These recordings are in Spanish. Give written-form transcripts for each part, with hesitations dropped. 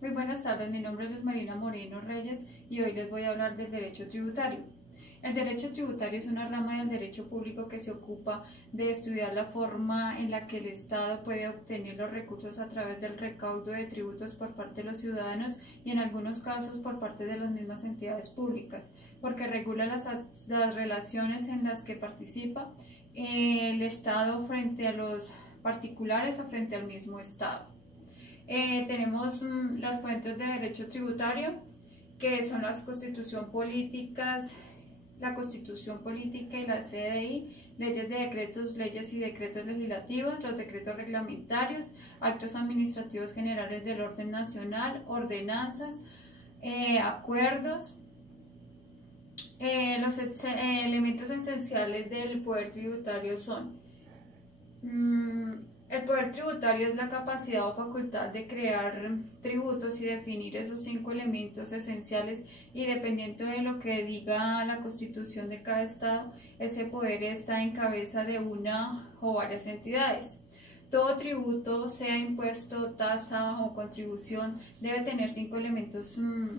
Muy buenas tardes, mi nombre es Luz Marina Moreno Reyes y hoy les voy a hablar del derecho tributario. El derecho tributario es una rama del derecho público que se ocupa de estudiar la forma en la que el Estado puede obtener los recursos a través del recaudo de tributos por parte de los ciudadanos y en algunos casos por parte de las mismas entidades públicas, porque regula las relaciones en las que participa el Estado frente a los particulares o frente al mismo Estado. Tenemos las fuentes de derecho tributario, que son la Constitución Política y la CDI, leyes de decretos, leyes y decretos legislativos, los decretos reglamentarios, actos administrativos generales del orden nacional, ordenanzas, acuerdos. Los elementos esenciales del poder tributario son el poder tributario es la capacidad o facultad de crear tributos y definir esos 5 elementos esenciales, y dependiendo de lo que diga la Constitución de cada Estado, ese poder está en cabeza de una o varias entidades. Todo tributo, sea impuesto, tasa o contribución, debe tener 5 elementos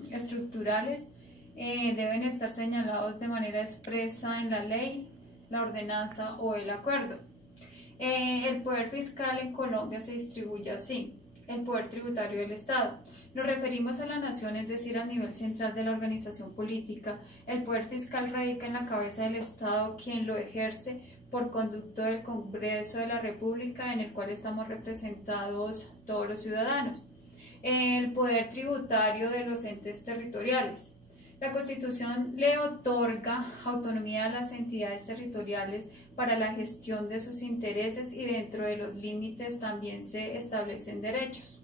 estructurales. Deben estar señalados de manera expresa en la ley, la ordenanza o el acuerdo. El poder fiscal en Colombia se distribuye así: el poder tributario del Estado. Nos referimos a la nación, es decir, al nivel central de la organización política. El poder fiscal radica en la cabeza del Estado, quien lo ejerce por conducto del Congreso de la República, en el cual estamos representados todos los ciudadanos. El poder tributario de los entes territoriales. La Constitución le otorga autonomía a las entidades territoriales para la gestión de sus intereses, y dentro de los límites también se establecen derechos.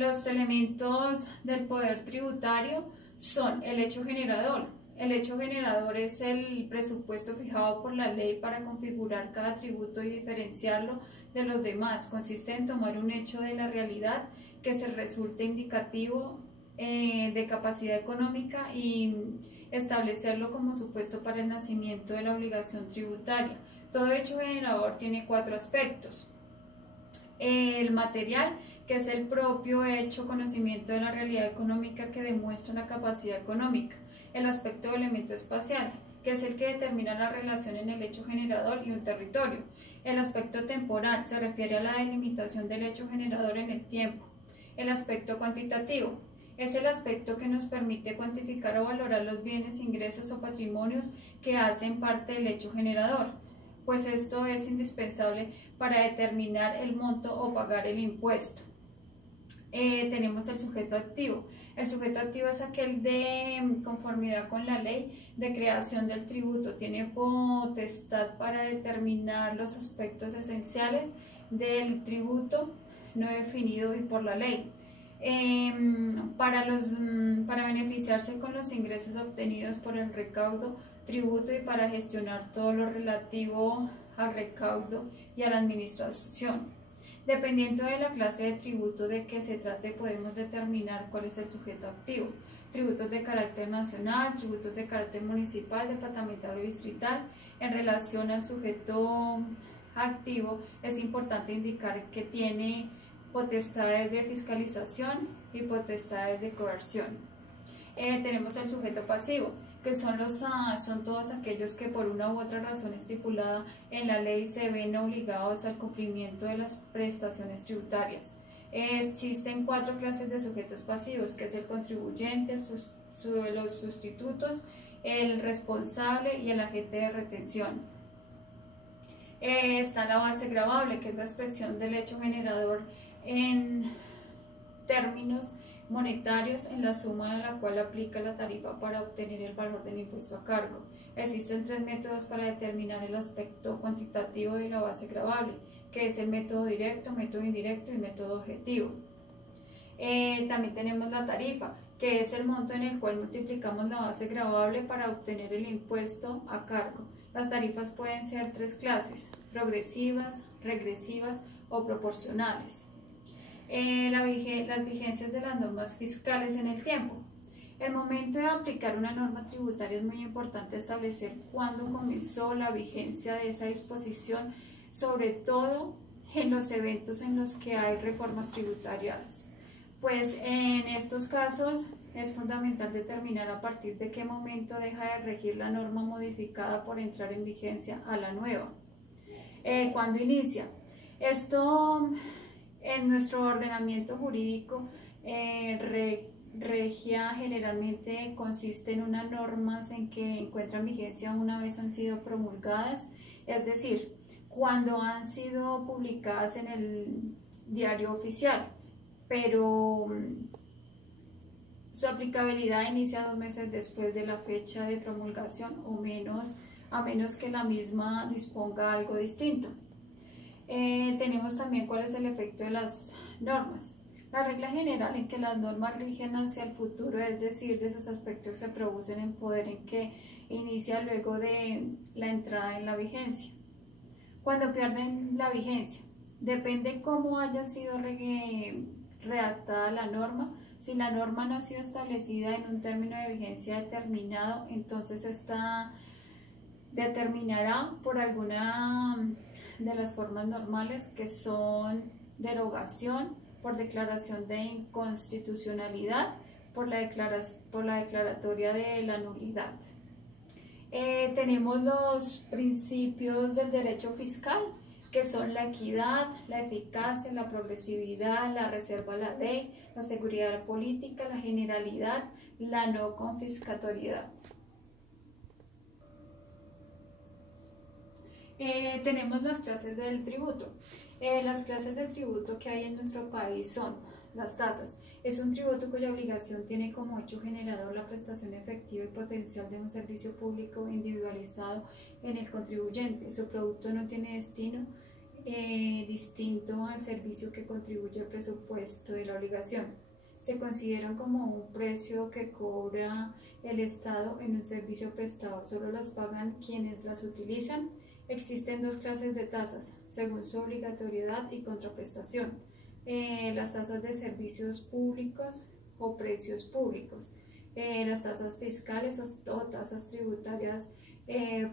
Los elementos del poder tributario son el hecho generador. El hecho generador es el presupuesto fijado por la ley para configurar cada tributo y diferenciarlo de los demás. Consiste en tomar un hecho de la realidad que se resulte indicativo de capacidad económica y establecerlo como supuesto para el nacimiento de la obligación tributaria. Todo hecho generador tiene 4 aspectos: el material, que es el propio hecho, conocimiento de la realidad económica que demuestra la capacidad económica; el aspecto del elemento espacial, que es el que determina la relación en el hecho generador y un territorio; el aspecto temporal, se refiere a la delimitación del hecho generador en el tiempo; el aspecto cuantitativo, es el aspecto que nos permite cuantificar o valorar los bienes, ingresos o patrimonios que hacen parte del hecho generador, pues esto es indispensable para determinar el monto o pagar el impuesto. Tenemos el sujeto activo. El sujeto activo es aquel de conformidad con la ley de creación del tributo. Tiene potestad para determinar los aspectos esenciales del tributo no definido y por la ley. Para beneficiarse con los ingresos obtenidos por el recaudo, tributo, y para gestionar todo lo relativo al recaudo y a la administración. Dependiendo de la clase de tributo de que se trate, podemos determinar cuál es el sujeto activo: tributos de carácter nacional, tributos de carácter municipal, departamental o distrital. En relación al sujeto activo, es importante indicar que tiene potestades de fiscalización y potestades de coerción. Tenemos el sujeto pasivo, que son todos aquellos que por una u otra razón estipulada en la ley se ven obligados al cumplimiento de las prestaciones tributarias. Existen 4 clases de sujetos pasivos, que es el contribuyente, los sustitutos, el responsable y el agente de retención. Está la base gravable, que es la expresión del hecho generador en términos monetarios, en la suma de la cual aplica la tarifa para obtener el valor del impuesto a cargo. Existen 3 métodos para determinar el aspecto cuantitativo de la base gravable, que es el método directo, método indirecto y método objetivo. También tenemos la tarifa, que es el monto en el cual multiplicamos la base gravable para obtener el impuesto a cargo. Las tarifas pueden ser 3 clases: progresivas, regresivas o proporcionales. Las vigencias de las normas fiscales en el tiempo. El momento de aplicar una norma tributaria es muy importante establecer cuándo comenzó la vigencia de esa disposición, sobre todo en los eventos en los que hay reformas tributarias. Pues en estos casos es fundamental determinar a partir de qué momento deja de regir la norma modificada por entrar en vigencia a la nueva. ¿Cuándo inicia? Esto en nuestro ordenamiento jurídico regia generalmente consiste en unas normas en que encuentran vigencia una vez han sido promulgadas, es decir, cuando han sido publicadas en el diario oficial, pero su aplicabilidad inicia 2 meses después de la fecha de promulgación o menos, a menos que la misma disponga algo distinto. Tenemos también cuál es el efecto de las normas. La regla general en que las normas rigen hacia el futuro, es decir, de sus aspectos se producen en poder en que inicia luego de la entrada en la vigencia. Cuando pierden la vigencia, depende cómo haya sido redactada la norma. Si la norma no ha sido establecida en un término de vigencia determinado, entonces esta determinará por alguna de las formas normales, que son derogación, por declaración de inconstitucionalidad, por la declaratoria de la nulidad. Tenemos los principios del derecho fiscal, que son la equidad, la eficacia, la progresividad, la reserva a la ley, la seguridad política, la generalidad, la no confiscatoriedad. Tenemos las clases del tributo. Las clases del tributo que hay en nuestro país son las tasas. Es un tributo cuya obligación tiene como hecho generador la prestación efectiva y potencial de un servicio público individualizado en el contribuyente. Su producto no tiene destino distinto al servicio que contribuye al presupuesto de la obligación. Se consideran como un precio que cobra el Estado en un servicio prestado. Solo las pagan quienes las utilizan. Existen 2 clases de tasas, según su obligatoriedad y contraprestación. Las tasas de servicios públicos o precios públicos, las tasas fiscales o tasas tributarias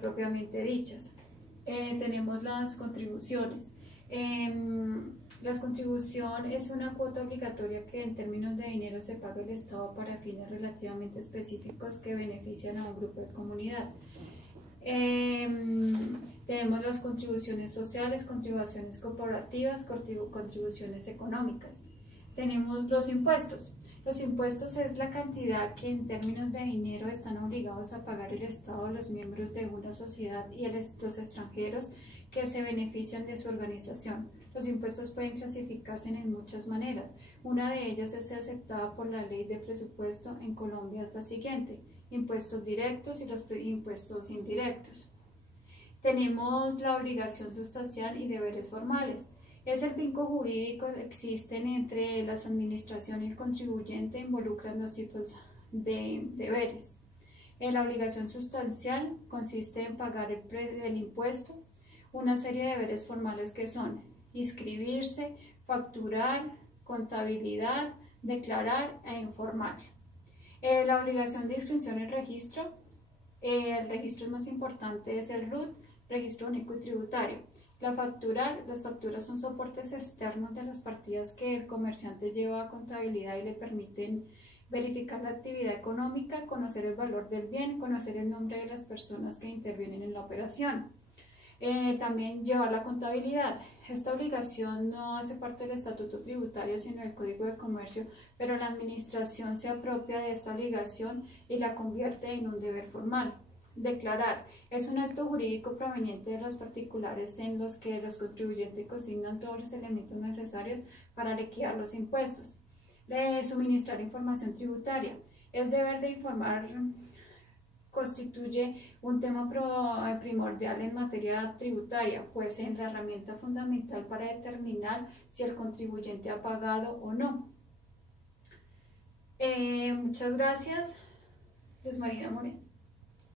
propiamente dichas. Tenemos las contribuciones. La contribución es una cuota obligatoria que en términos de dinero se paga el Estado para fines relativamente específicos que benefician a un grupo de comunidad. Tenemos las contribuciones sociales, contribuciones corporativas, contribuciones económicas. Tenemos los impuestos. Los impuestos es la cantidad que en términos de dinero están obligados a pagar el Estado, los miembros de una sociedad y los extranjeros que se benefician de su organización. Los impuestos pueden clasificarse en muchas maneras. Una de ellas es aceptada por la ley de presupuesto en Colombia, es la siguiente: impuestos directos y los impuestos indirectos. Tenemos la obligación sustancial y deberes formales. Es el vínculo jurídico que existen entre las administraciones y el contribuyente, involucran los tipos de deberes. La obligación sustancial consiste en pagar el impuesto, una serie de deberes formales que son inscribirse, facturar, contabilidad, declarar e informar. La obligación de inscripción en registro. El registro más importante es el RUT, Registro Único y Tributario. Las facturas son soportes externos de las partidas que el comerciante lleva a contabilidad y le permiten verificar la actividad económica, conocer el valor del bien, conocer el nombre de las personas que intervienen en la operación. También llevar la contabilidad. Esta obligación no hace parte del estatuto tributario sino del Código de Comercio, pero la administración se apropia de esta obligación y la convierte en un deber formal. Declarar es un acto jurídico proveniente de los particulares en los que los contribuyentes consignan todos los elementos necesarios para liquidar los impuestos. Suministrar información tributaria es deber de informar. Constituye un tema primordial en materia tributaria, pues es la herramienta fundamental para determinar si el contribuyente ha pagado o no. Muchas gracias, Luz Marina Moreno.